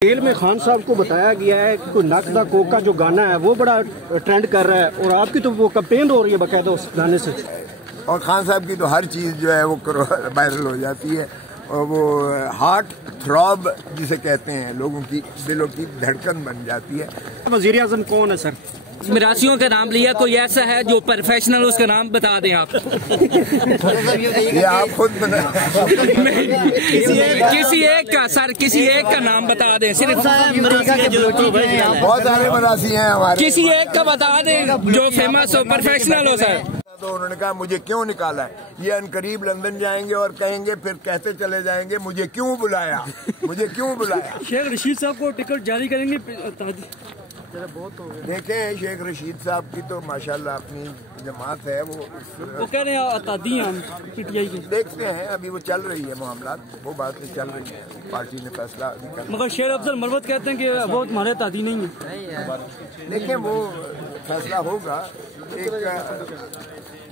Jail में खान साहब को बताया गया है कि कोई नक दा कोका जो गाना है वो बड़ा ट्रेंड कर रहा है और आपकी तो वो कैंपेन हो रही है बाकायदा उस गाने से। और खान साहब की तो हर चीज़ जो है वो वायरल हो जाती है और वो हार्ट थ्रॉब जिसे कहते हैं, लोगों की दिलों की धड़कन बन जाती है। वज़ीर आज़म कौन है सर? मिरासियों का नाम लिया, कोई ऐसा है जो प्रोफेशनल, उसका नाम बता दें आप। ये आप खुद बना किसी एक का सर, किसी एक का नाम बता दें सिर्फ। बहुत सारे मरासी हैं हमारे, किसी एक का बता दें जो फेमस हो, प्रोफेशनल हो सर। तो उन्होंने कहा मुझे क्यों निकाला है, ये अनकरीब लंदन जाएंगे और कहेंगे, फिर कहते चले जाएंगे मुझे क्यों बुलाया, मुझे क्यों बुलाया। शेख रशीद साहब को टिकट जारी करेंगे। देखें शेख रशीद साहब की तो माशाल्लाह अपनी जमात है, वो कह रहे हैं आतादी हैं हम पीटीआई की। देखते हैं, अभी वो चल रही है मामला, वो बातें चल रही है, पार्टी ने फैसला मगर शेर अफजल मरवत कहते हैं कि वो तुम्हारे आतादी नहीं है। देखें वो फैसला होगा, एक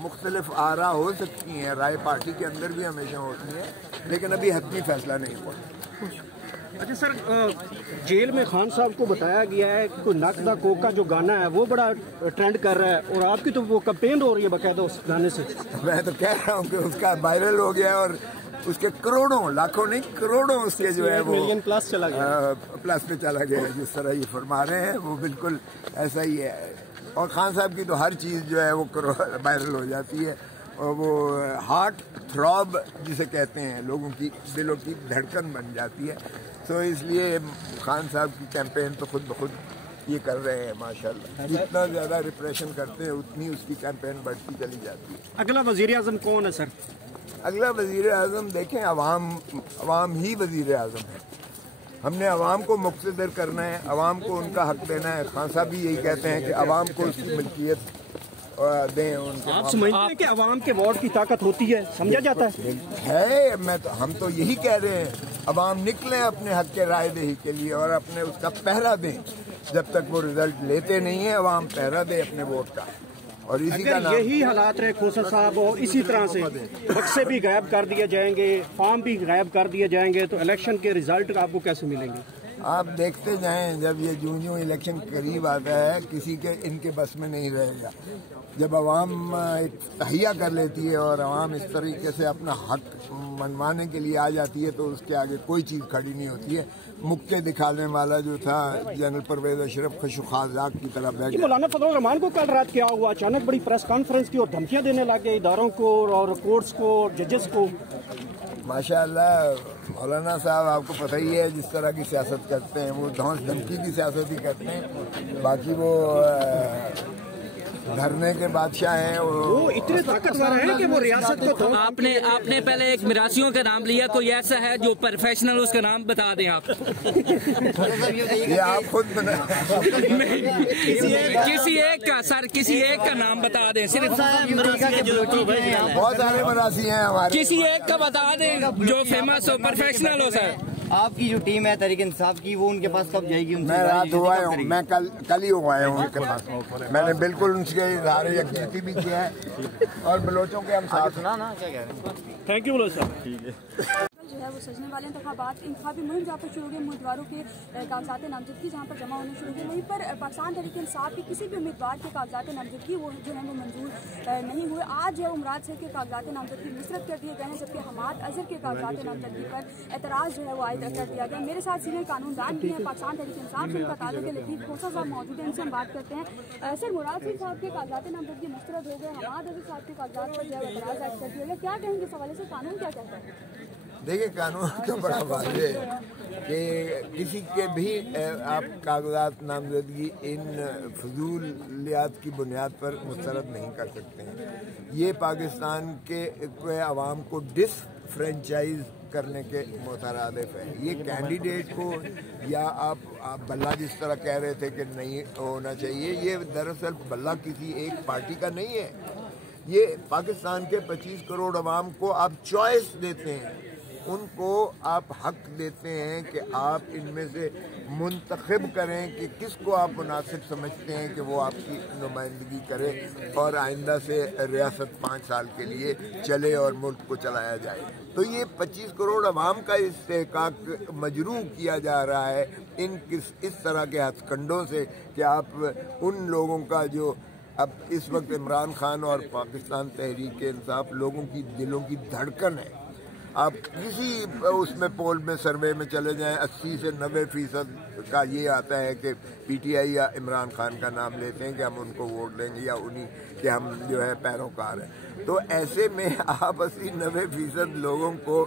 मुख्तलिफ आरा हो सकती हैं, राय पार्टी के अंदर भी हमेशा होती है, लेकिन अभी हतमी फैसला नहीं हुआ। अच्छा सर, जेल में खान साहब को बताया गया है कि कोई नक दा कोका जो गाना है वो बड़ा ट्रेंड कर रहा है और आपकी तो वो कैंपेन हो रही है बाकायदा उस गाने से। मैं तो कह रहा हूँ कि उसका वायरल हो गया और उसके करोड़ों, लाखों नहीं करोड़ों उसके जो है वो मिलियन प्लस चला गया, प्लस पे चला गया। जिस तरह ये फरमा रहे हैं वो बिल्कुल ऐसा ही है। और खान साहब की तो हर चीज़ जो है वो वायरल हो जाती है और वो हार्ट थ्रॉब जिसे कहते हैं, लोगों की दिलों की धड़कन बन जाती है। तो इसलिए खान साहब की कैंपेन तो खुद ब खुद ये कर रहे हैं माशाल्लाह। जितना ज़्यादा रिप्रेशन करते हैं उतनी उसकी कैंपेन बढ़ती चली जाती है। अगला वज़ीर आज़म कौन है सर? अगला वज़ीर आज़म देखें, अवाम ही वज़ीर आज़म है। हमने अवाम को मुक़्तदर करना है, अवाम को उनका हक देना है। खान साहब भी यही कहते हैं कि अवाम को उसकी मिल्कियत दें। उनके आप समझते हैं कि अवाम के वोट की ताकत होती है, समझा जाता है? हम तो यही कह रहे हैं, अवाम निकलें अपने हक के राय दही के लिए और अपने उसका पहरा दें। जब तक वो रिजल्ट लेते नहीं है, अवाम पहरा दे अपने वोट का। और इसी का नाम, यही हालात रहे खोसा साहब और इसी तरह से बक्से भी गायब कर दिए जाएंगे, फॉर्म भी गायब कर दिए जाएंगे, तो इलेक्शन के रिजल्ट आपको कैसे मिलेंगे? आप देखते जाएं, जब ये यूं इलेक्शन करीब आता है किसी के इनके बस में नहीं रहेगा। जब अवाम तहिया कर लेती है और अवाम इस तरीके से अपना हक मनवाने के लिए आ जाती है तो उसके आगे कोई चीज़ खड़ी नहीं होती है। मुक्के दिखाने वाला जो था जनरल परवेज अशरफ खुशखाजाक की तरह बैठ। मौलाना फजल रहमान को कल रात क्या हुआ? अचानक बड़ी प्रेस कॉन्फ्रेंस की और धमकियां देने लगे इदारों को और कोर्ट्स को और जजेस को। माशाअल्लाह मौलाना साहब आपको पता ही है जिस तरह की सियासत करते हैं, वो धौंस धमकी की सियासत ही करते हैं। बाकी वो धरने के बादशाह हैं, वो इतने ताकतवर हैं कि वो रियासत को। आपने पहले एक मिरासियों का नाम लिया, कोई ऐसा है जो प्रोफेशनल, उसका नाम बता दें आप। ये आप खुद बना किसी एक का सर, किसी एक का नाम बता दें सिर्फ। बहुत सारे मरासी हैं हमारे, किसी एक का बता दें जो फेमस हो, प्रोफेशनल हो सर। आपकी जो टीम है तहरीक इंसाफ की, वो उनके पास कब जाएगी? मैं रात हुआ हूँ, मैं कल ही हुआ हूँ उनके पास। मैंने बिल्कुल उनके इधारे यकजहती भी किया है और बलोचों के हम साथ। सुना ना क्या कह रहे हैं? थैंक यू बलोच साहब। ठीक है। जो है वो सजने वाले इंतखाबात इंतखाबी मुहिम जहाँ पर शुरू हो गई, उम्मीदवारों के कागजात नामजदगी जहाँ पर जमा होने शुरू हुए, वहीं पर पाकिस्तान तहरीक इंसाफ के किसी भी उम्मीदवार के कागजात नामजदगी वो जो है वो मंजूर नहीं हुए। आज जो है उमराद शेख के कागजात नामजदगी मुस्तरद कर दिए गए हैं, जबकि हमाद अजहर के कागजात नामजदगी पर एतराज़ जो है वो आयद कर दिया गया। मेरे साथ सीनियर कानूनदान भी हैं पाकिस्तान तहरीक इंसाफ से, उनका ताल्लुक लतीफ़ खोसा साहब मौजूद है, इनसे हम बात करते हैं। सर, मुराद शेख साहब के कागजात नामजदगी मुस्तरद हो गए, हमाद अजहर साहब के कागजात पर जो है एतराज़ आयद कर दिया गया, क्या कहेंगे इस हवाले से? कानून क्या कहता है? देखिए, कानून तो बड़ा वाज़ेह है कि किसी के भी आप कागजात नामजदगी इन फजूलियात की बुनियाद पर मुस्तरद नहीं कर सकते हैं। ये पाकिस्तान के आवाम को डिसफ्रेंचाइज करने के मुतरादिफ है। ये कैंडिडेट को या आप बल्ला जिस तरह कह रहे थे कि नहीं होना चाहिए, ये दरअसल बल्ला किसी एक पार्टी का नहीं है। ये पाकिस्तान के 25 करोड़ आवाम को आप चॉइस देते हैं, उनको आप हक देते हैं कि आप इनमें से मुंतखब करें कि किसको आप मुनासिब समझते हैं कि वो आपकी नुमाइंदगी करे और आइंदा से रियासत 5 साल के लिए चले और मुल्क को चलाया जाए। तो ये 25 करोड़ अवाम का इस्तेहकाक मजरूह किया जा रहा है اس طرح کے ہتھ کنڈوں سے کہ آپ ان لوگوں کا جو اب اس وقت عمران خان اور پاکستان تحریک انصاف لوگوں کی دلوں کی دھڑکن ہے. آپ کسی اس میں پول میں سروے میں چلے جائیں 80 سے 90% کا یہ آتا ہے کہ پی ٹی آئی یا عمران خان کا نام لیتے ہیں کہ ہم ان کو ووٹ دیں گے یا انہیں کہ ہم جو ہے پیروکار ہیں. تو ایسے میں آپ 80-90% لوگوں کو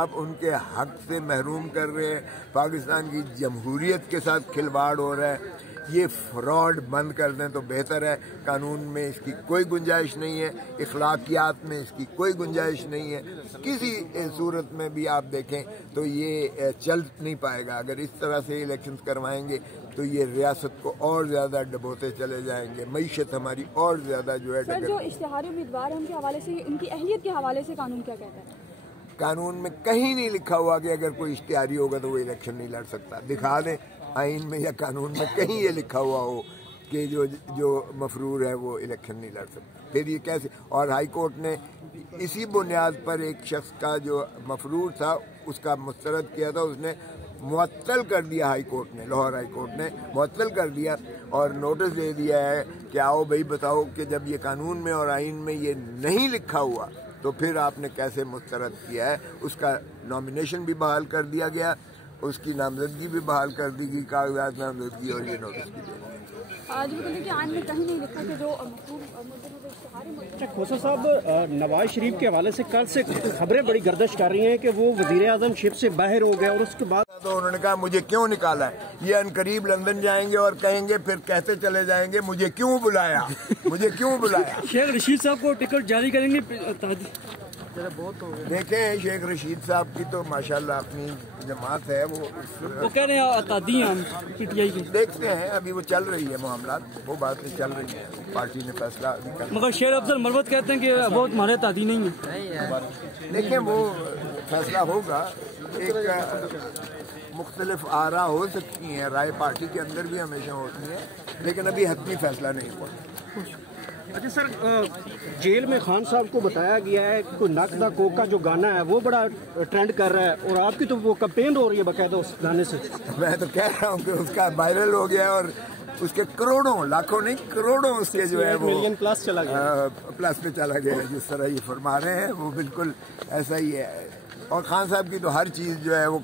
آپ ان کے حق سے محروم کر رہے ہیں. پاکستان کی جمہوریت کے ساتھ کھلواڑ ہو رہا ہے. یہ فراڈ بند کر دیں تو بہتر ہے. قانون میں اس کی کوئی گنجائش نہیں ہے, اخلاقیات میں اس کی کوئی گنجائش نہیں ہے. کسی صورت میں بھی آپ دیکھیں تو یہ چل نہیں پائے گا. اگر اس طرح سے الیکشنز کروائیں گے تو یہ ریاست کو اور زیادہ ڈبوتے چلے جائیں گے. معیشت ہماری اور زیادہ جو ہے سر جو اشتہاری امیدوار ہیں ان کے حوالے سے, ان کی اہلیت کے حوالے سے قانون کیا کہتا ہے؟ قانون میں کہیں نہیں لکھا ہوا کہ اگر کوئی اشتہاری ہوگا تو وہ الیکشن نہیں لڑ سکتا. دکھا دیں آئین میں یا قانون میں کہیں یہ لکھا ہوا ہو کہ جو مفرور ہے وہ الیکشن نہیں لڑ سکتا. پھر یہ کیسے؟ اور ہائی کورٹ نے اسی بنیاد پر ایک شخص کا جو مفرور تھا اس کا مسترد کیا تھا, اس نے معطل کر دیا. ہائی کورٹ نے, لاہور ہائی کورٹ نے معطل کر دیا اور نوٹس دے دیا ہے کہ آؤ بھائی بتاؤ کہ جب یہ قانون میں اور آئین میں یہ نہیں لکھا ہوا تو پھر آپ نے کیسے مسترد کیا ہے. اس کا نامینیشن بھی بحال کر دیا گیا, اس کی نامزدگی بھی بحال کر دی گئی, کاغذات نامزدگی, اور یہ نوٹس بھی دے آج بھی کہ آئین میں کہیں نہیں لکھا کہ جو کھوسا صاحب نواز شریف کے حوالے سے کل سے خبریں بڑی گردش کر رہی ہیں کہ وہ وزیر اعظم شپ سے باہر ہو گئے اور اس کے بعد تو انہوں نے کہا مجھے کیوں نکالا ہے. یہ عنقریب لندن جائیں گے اور کہیں گے, پھر کہتے چلے جائیں گے مجھے کیوں بلایا, مجھے کیوں بلایا. شیخ رشید صاحب کو ٹکٹ جاری کریں گے. دیکھیں شیخ رشید صاحب کی تو ماشاءاللہ اپنی جماعت ہے, وہ کہہ رہے ہیں اتحادی ہیں ہم پی ٹی آئی کی. دیکھتے ہیں ابھی وہ چل رہی ہے معاملات, وہ باتیں چل رہی ہیں, پارٹی نے فیصلہ مگر شیر افضل مروت کہتے ہیں کہ وہ تمہارے اتحادی نہیں ہیں. دیکھیں وہ فیصلہ ہوگا. ایک مختلف آرا ہو سکتی ہیں, رائے پارٹی کے اندر بھی ہمیشہ ہوتی ہے, لیکن ابھی حتمی فیصلہ نہیں ہوا. اچھا سر, جیل میں خان صاحب کو بتایا گیا ہے کہ کوئی نک دا کوکا جو گانا ہے وہ بڑا ٹرینڈ کر رہا ہے اور آپ کی تو وہ کمپین ہو رہی ہے باقاعدہ اس گانے سے. میں تو کہہ رہا ہوں کہ اس کا وائرل ہو گیا اور اس کے کروڑوں, لاکھوں نہیں کروڑوں اس کے جو ہے وہ ملین پلس چلا گیا, پلس پہ چلا گیا. جس طرح یہ فرما رہے ہیں وہ بالکل ایسا ہی ہے. اور خان صاحب کی تو ہر چیز جو ہے وہ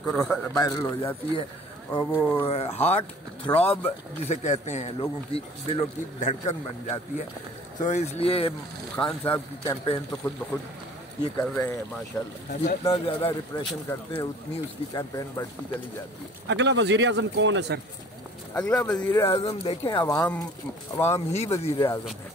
وائرل ہو جاتی ہے, اور وہ ہارٹ تھراب جسے کہتے ہیں, لوگوں کی دلوں کی دھڑکن بن جاتی ہے. تو اس لیے خان صاحب کی کیمپین تو خود بخود یہ کر رہے ہیں ماشاءاللہ. جتنا زیادہ ریپریشن کرتے ہیں اتنی اس کی کیمپین بڑھتی چلی جاتی ہے. اگلا وزیر اعظم کون ہے سر؟ اگلا وزیر اعظم دیکھیں عوام ہی وزیر اعظم ہے.